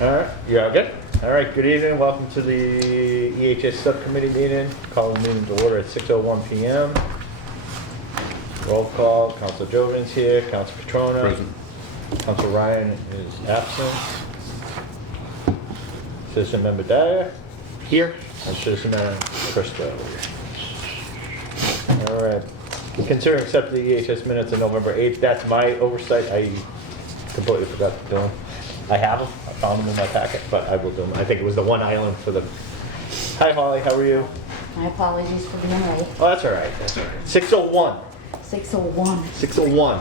All right, you all good? All right, good evening. Welcome to the EHS Subcommittee meeting. Call the meeting to order at 6:01 p.m. Roll call. Council Jovin's here. Council Petrona. Present. Council Ryan is absent. Citizen Member Dyer. Here. And Citizen Member Christo. All right. Consider accepting the EHS minutes of November 8th. That's my oversight. I completely forgot to do them. I have them. I found them in my packet, but I will do them. I think it was the one island for the... Hi, Holly. How are you? My apologies for being late. Oh, that's all right. That's all right. 6:01. 6:01. 6:01.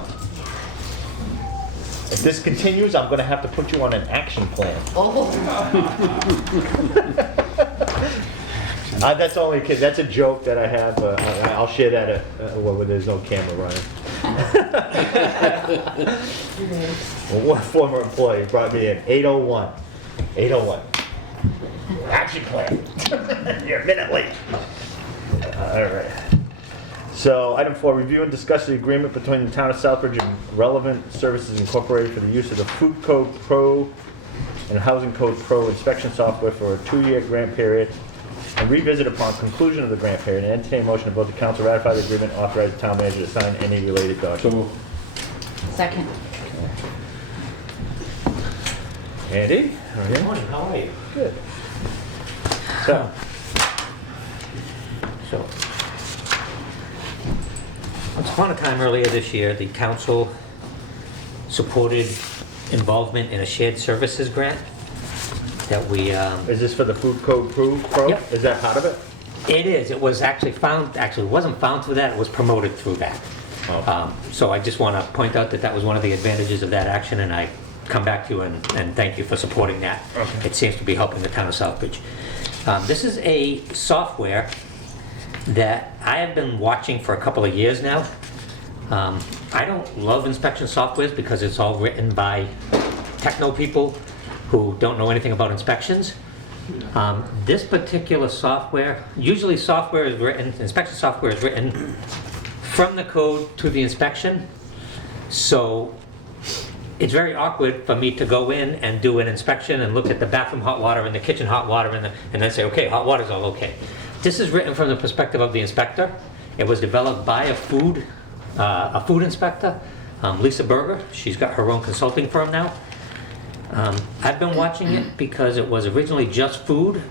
If this continues, I'm going to have to put you on an action plan. Oh. That's only a kid. That's a joke that I have. I'll share that when there's no camera running. One former employee brought me in 8:01. 8:01. Action plan. You're a minute late. All right. So, item 4, review and discuss the agreement between the town of Southbridge and Relevant Services Incorporated for the use of the Food Code Pro and Housing Code Pro inspection software for a 2-year grant period, and revisit upon conclusion of the grant period, and entertain a motion to vote the council ratify the agreement, authorize the town manager to sign any related So document. moved. Second. Andy? Good morning, how are you? Good. So, Once upon a time earlier this year, the council supported involvement in a shared services grant that we, is this for the Food Code Pro? Yep. Is that part of it? it was actually found, it wasn't found through that, it was promoted through that. Oh. So I just want to point out that that was one of the advantages of that action, and I come back to you and thank you for supporting that. Okay. It seems to be helping the town of Southbridge. This is a software that I have been watching for a couple of years now. I don't love inspection softwares because it's all written by techno people who don't know anything about inspections. This particular software, usually software is written, inspection software is written from the code to the inspection. So it's very awkward for me to go in and do an inspection and look at the bathroom hot water and the kitchen hot water and then say, okay, hot water's all okay. This is written from the perspective of the inspector. It was developed by a food inspector, Lisa Berger. She's got her own consulting firm now. I've been watching it because it was originally just food.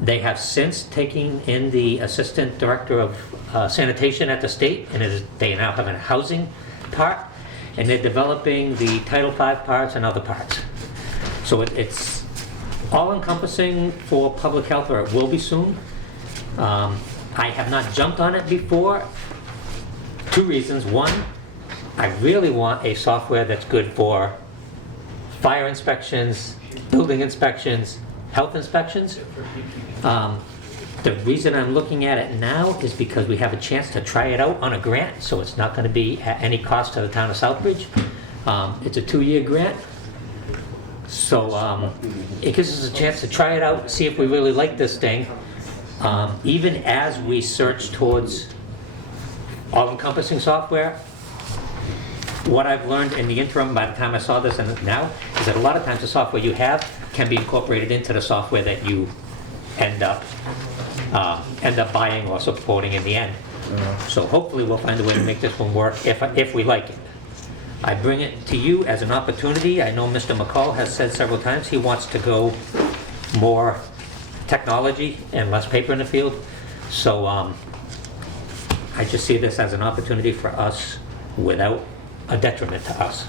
They have since taken in the assistant director of sanitation at the state, and they now have a housing part, and they're developing the Title V parts and other parts. So it's all-encompassing for public health, or it will be soon. I have not jumped on it before. 2 reasons. One, I really want a software that's good for fire inspections, building inspections, health inspections. The reason I'm looking at it now is because we have a chance to try it out on a grant, so it's not going to be at any cost to the town of Southbridge. It's a 2-year grant, so it gives us a chance to try it out, see if we really like this thing. Even as we search towards all-encompassing software, what I've learned in the interim by the time I saw this and now is that a lot of times the software you have can be incorporated into the software that you end up buying or supporting in the end. So hopefully we'll find a way to make this one work if we like it. I bring it to you as an opportunity. I know Mr. McCall has said several times he wants to go more technology and less paper in the field. So I just see this as an opportunity for us without a detriment to us.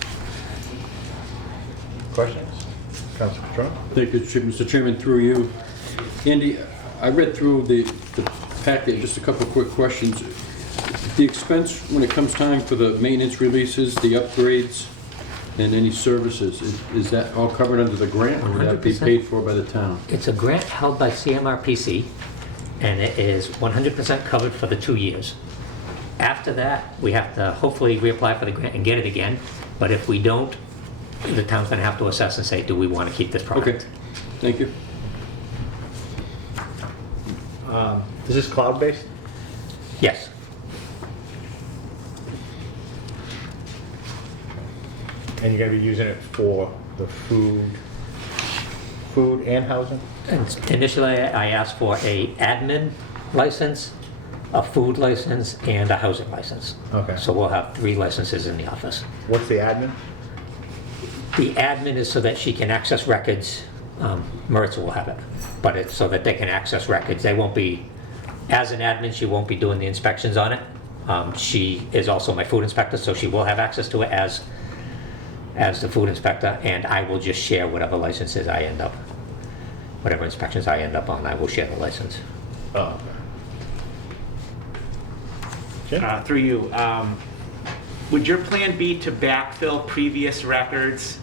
Questions? Council Petrona? Thank you, Mr. Chairman, through you. Andy, I read through the packet, just a couple of quick questions. The expense when it comes time for the maintenance releases, the upgrades, and any services, is that all covered under the grant, or would that be 100%. paid for by the town? It's a grant held by CMRPC, and it is 100% covered for the 2 years. After that, we have to hopefully reapply for the grant and get it again, but if we don't, the town's gonna have to assess and say, do we want to keep this product? Okay, thank you. Is this cloud-based? Yes. And you're going to be using it for the food food and housing? And initially, I asked for a admin license, a food license, and a housing license. Okay. So we'll have 3 licenses in the office. What's the admin? The admin is so that she can access records. Maritza will have it, but it's so that they can access records. They won't be, as an admin, she won't be doing the inspections on it. She is also my food inspector, so she will have access to it as the food inspector, and I will just share whatever licenses I end up, whatever inspections I end up on, I will share the license. Oh, okay. Jim? Through you, would your plan be to backfill previous records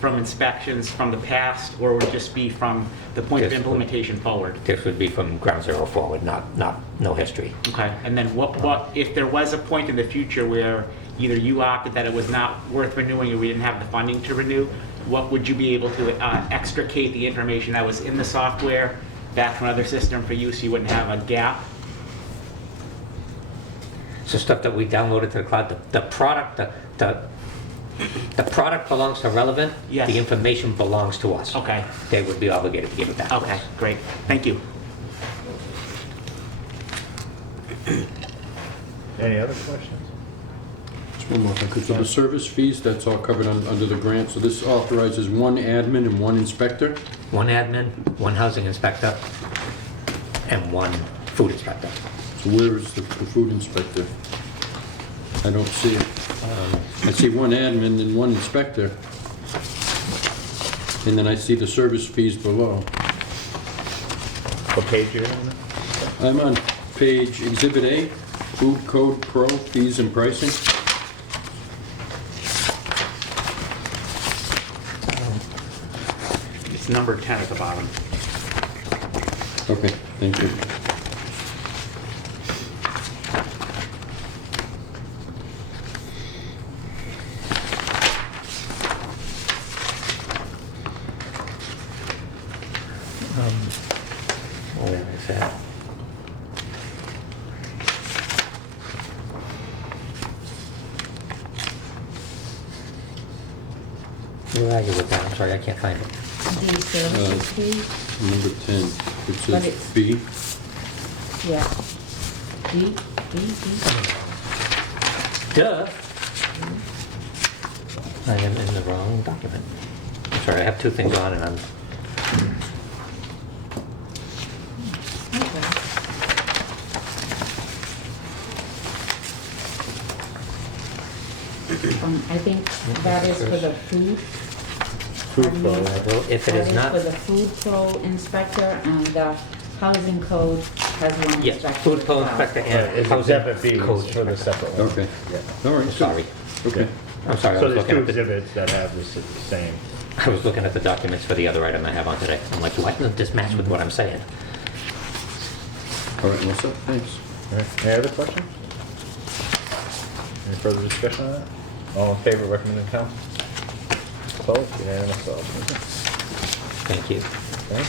from inspections from the past, or would it just be from the point of Yes. implementation forward? This would be from ground zero forward, no history. Okay, and then what if there was a point in the future where either you opted that it was not worth renewing or we didn't have the funding to renew, what would you be able to extricate the information that was in the software back to another system for you so you wouldn't have a gap? So stuff that we downloaded to the cloud, the product belongs to Relevant. Yes. The information belongs to us. Okay, They would be obligated to give it back to okay, us. great, thank you. Any other questions? Just one more thing. So the service fees, that's all covered under the grant. So this authorizes 1 admin and 1 inspector? 1 admin, 1 housing inspector, and 1 food inspector. So where is the food inspector? I don't see it. I see 1 admin and 1 inspector. And then I see the service fees below. What page are you on? I'm on page Exhibit A, Food Code Pro, fees and pricing. It's number 10 at the bottom. Okay, thank you. Where is that? Where are you with that? I'm sorry, I can't find it. The services fee, Number 10, it But says it's- B. yeah. D. Duh! I am in the wrong document. I'm sorry, I have 2 things on and I'm... Okay. I think that is for the food. Food pro. Well, if it is not... That is for the food pro inspector, and the housing code has 1 Yes, inspector. food as pro well. inspector and It's housing exhibit B code is for the inspector. separate one. Okay. Yeah. All right, good. Sorry. Okay. I'm sorry, I So was there's looking 2 at the... exhibits that have the same. I was looking at the documents for the other item I have on today. I'm like, why doesn't this match with what I'm saying? All right, what's up? Thanks. All right. Any other questions? Any further discussion on that? All in favor of recommending council? Opposed? Unanimous. So, Thank you. okay.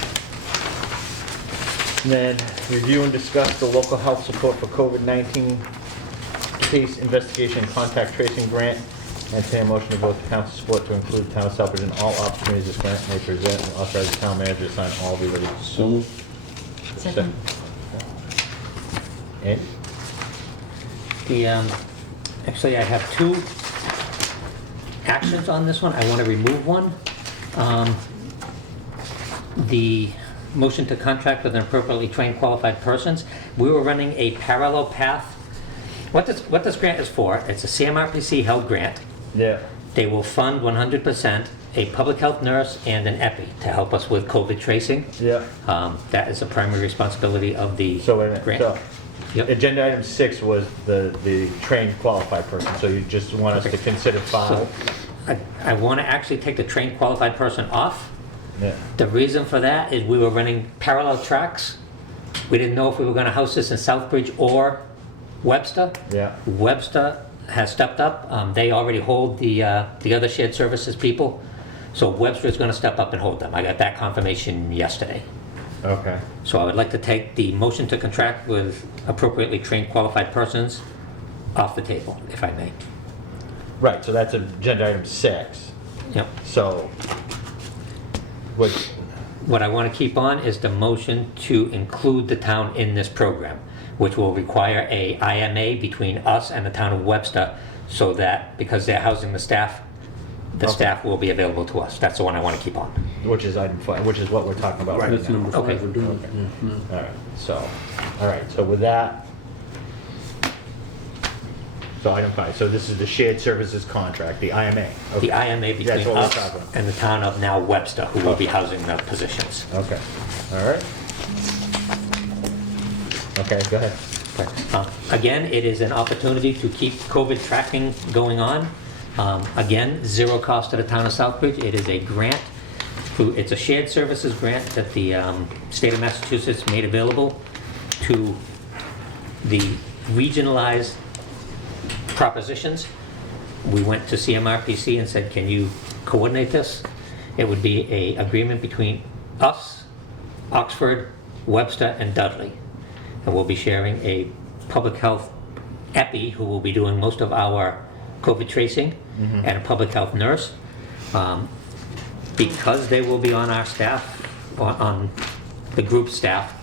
And then review and discuss the local health support for COVID-19 case investigation and contact tracing grant. Entertain a motion to vote the council support to include town of Southbridge in all opportunities this grant may present, and authorize the town manager to sign all related. So moved. Second. Andy? Actually, I have 2 actions on this one. I want to remove one. The motion to contract with an appropriately trained qualified persons. We were running a parallel path. What this grant is for, it's a CMRPC held grant. Yeah. They will fund 100% a public health nurse and an epi to help us with COVID tracing. Yeah. That is the primary responsibility of the So, wait a minute. grant. So, Yep. agenda item 6 was the trained qualified person, so you just want us to consider 5? I want to actually take the trained qualified person off. Yeah. The reason for that is we were running parallel tracks. We didn't know if we were going to house this in Southbridge or Webster. Yeah. Webster has stepped up. They already hold the other shared services people. So Webster is going to step up and hold them. I got that confirmation yesterday. Okay. So I would like to take the motion to contract with appropriately trained qualified persons off the table, if I may. Right, so that's agenda item 6. Yep. So, what, what I want to keep on is the motion to include the town in this program, which will require a IMA between us and the town of Webster, so that, because they're housing the staff will be available to us. That's the one I want to keep on. Which is item 5, which is what we're talking about right That's now. number 5 Okay. we're doing. All right, so with that, so item 5, so this is the shared services contract, the IMA. The IMA That's between what we're us talking about. and the town of now Webster, who will be Okay. housing the positions. Okay, all right. Okay, go ahead. Again, it is an opportunity to keep COVID tracking going on. Again, zero cost to the town of Southbridge. It is a grant. It's a shared services grant that the state of Massachusetts made available to the regionalized propositions. We went to CMRPC and said, can you coordinate this? It would be an agreement between us, Oxford, Webster, and Dudley. And we'll be sharing a public health epi who will be doing most of our COVID tracing, and a public health nurse. Because they will be on our staff, on the group staff,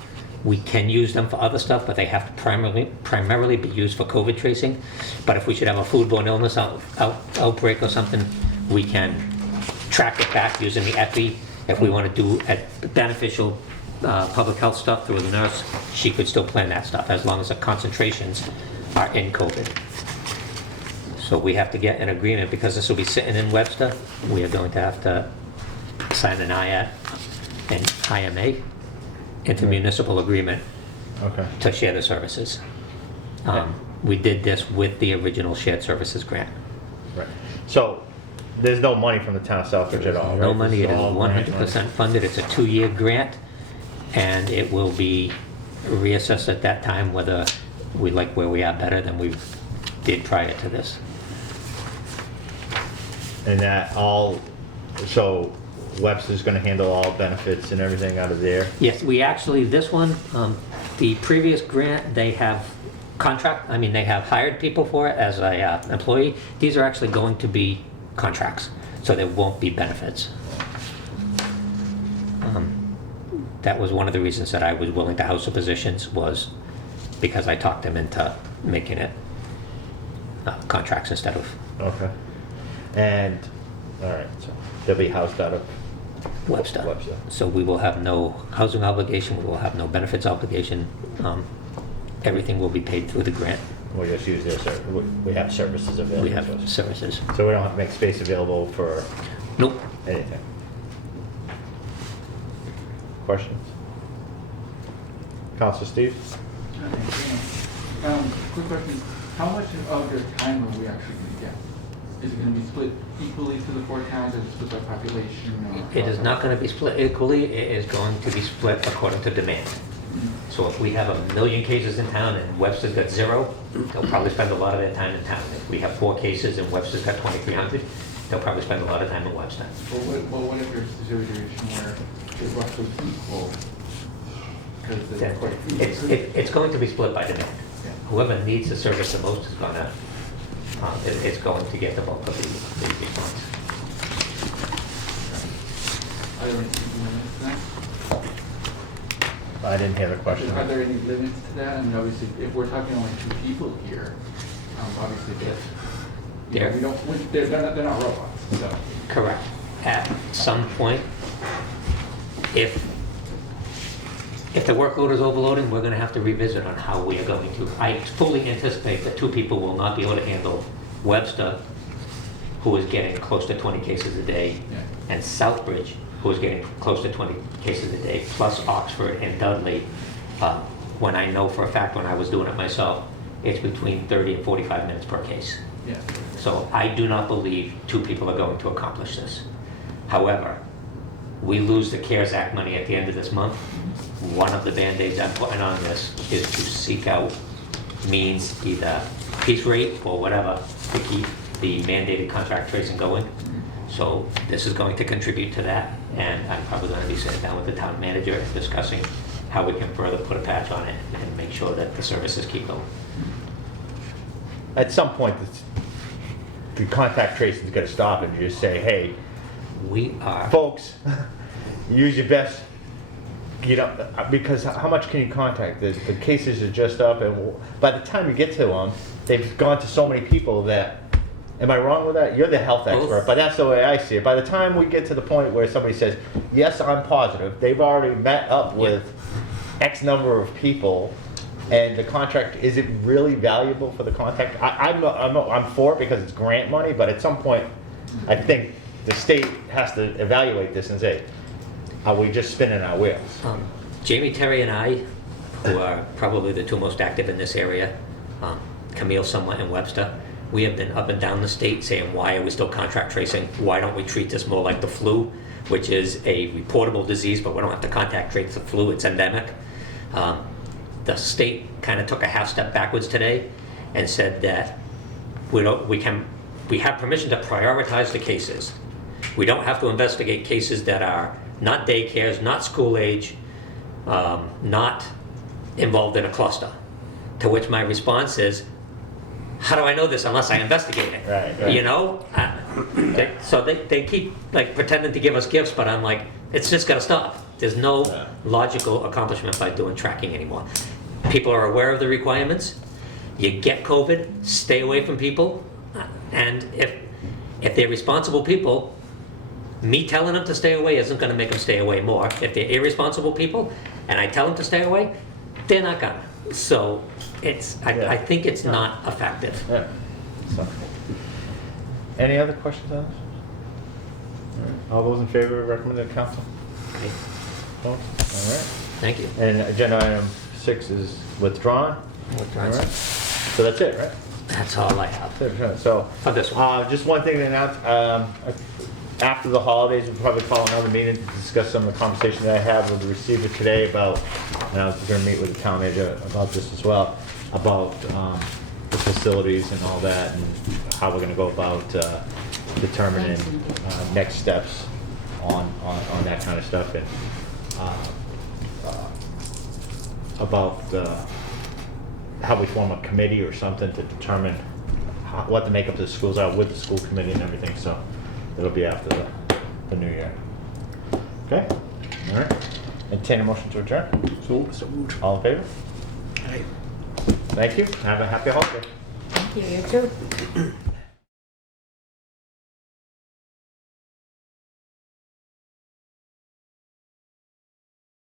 we can use them for other stuff, but they have to primarily be used for COVID tracing. But if we should have a foodborne illness outbreak or something, we can track it back using the epi. If we want to do beneficial public health stuff through the nurse, she could still plan that stuff as long as the concentrations are in COVID. So we have to get an agreement, because this will be sitting in Webster. We are going to have to sign an IAT and IMA, intermunicipal agreement, Okay. to share the services. We did this with the original shared services grant. Right. So there's no money from the town of Southbridge at all, right? No This money, it is all grant 100% funded. It's a 2-year grant, and it will be reassessed at that time whether we like where we are better than we did prior to this. And that all, so Webster's gonna handle all benefits and everything out of there? Yes, we actually, this one, the previous grant, they have they have hired people for it as a employee. These are actually going to be contracts, so there won't be benefits. That was one of the reasons that I was willing to house the positions, was because I talked them into making it contracts instead of Okay. And, all right, so they'll be housed out of Webster. Webster. So we will have no housing obligation, we will have no benefits obligation. Everything will be paid through the grant. We'll just use their we have services available We to have us. services. So we don't have to make space available for Nope. anything. Questions? Council Steve? Quick question, how much of your time are we actually going to get? Is it going to be split equally to the 4 towns, or is it split by population? Or It is not going to be split equally, it is going to be split according to demand. So if we have 1 million cases in town and Webster's got 0, they'll probably spend a lot of their time in town. If we have 4 cases and Webster's got 2,300, they'll probably spend a lot of time in Webster. Well, what if there's a situation where it's roughly equal? Because Then it's quite It's going to be split by demand. Yeah. Whoever needs the service the most is gonna, it's going to get the bulk of the response. Are there any limits to that? I didn't hear the question. Are there any limits to that? I mean, obviously, if we're talking only 2 people here, obviously, There. we don't, they're not robots, so. Correct. At some point, if the workload is overloading, we're gonna have to revisit on how we are going to. I fully anticipate that 2 people will not be able to handle Webster, who is getting close to 20 cases a day, Yeah. and Southbridge, who is getting close to 20 cases a day, plus Oxford and Dudley, when I know for a fact, when I was doing it myself, it's between 30 and 45 minutes per case. Yeah. So I do not believe 2 people are going to accomplish this. However, we lose the CARES Act money at the end of this month. One of the Band-Aids I'm putting on this is to seek out means, either piece rate or whatever, to keep the mandated contract tracing going. So this is going to contribute to that, and I'm probably going to be sitting down with the town manager and discussing how we can further put a patch on it and make sure that the services keep going. At some point, the contact tracing is gonna stop and you just say, hey, We are, folks, use your best you know, because how much can you contact? The cases are just up, and by the time you get to them, they've gone to so many people that, am I wrong with that? You're the health expert, but that's the way I see it. By the time we get to the point where somebody says, yes, I'm positive, they've already met up with X number of people, and the contract, is it really valuable for the contract? I'm for it because it's grant money, but at some point, I think the state has to evaluate this and say, are we just spinning our wheels? Jamie, Terry, and I, who are probably the two most active in this area, Camille, Summer, and Webster, we have been up and down the state saying, why are we still contract tracing? Why don't we treat this more like the flu, which is a reportable disease, but we don't have to contact trace the flu, it's endemic. The state kind of took a half step backwards today and said that we have permission to prioritize the cases. We don't have to investigate cases that are not daycares, not school age, not involved in a cluster. To which my response is, how do I know this unless I investigate it? Right. You know? So they keep like pretending to give us gifts, but I'm like, it's just gotta stop. There's no logical accomplishment by doing tracking anymore. People are aware of the requirements. You get COVID, stay away from people. And if they're responsible people, me telling them to stay away isn't gonna make them stay away more. If they're irresponsible people, and I tell them to stay away, they're not gonna. So I think it's not effective. Yeah. So, any other questions on this? All those in favor of recommended council? Okay. All right. Thank you. And agenda item 6 is withdrawn. All right. So that's it, right? That's all I have. That's it. So, For this one. just one thing to announce. After the holidays, we'll probably call another meeting to discuss some of the conversation that I had with the receiver today about, and I was going to meet with the town manager about this as well, about the facilities and all that, and how we're going to go about determining next steps on that kind of stuff, and about how we form a committee or something to determine what the makeup of the schools are with the school committee and everything. So it'll be after the new year. Okay? All right. Entertain a motion to adjourn. So All in favor? Thank you. Have a happy holiday. Thank you, you too.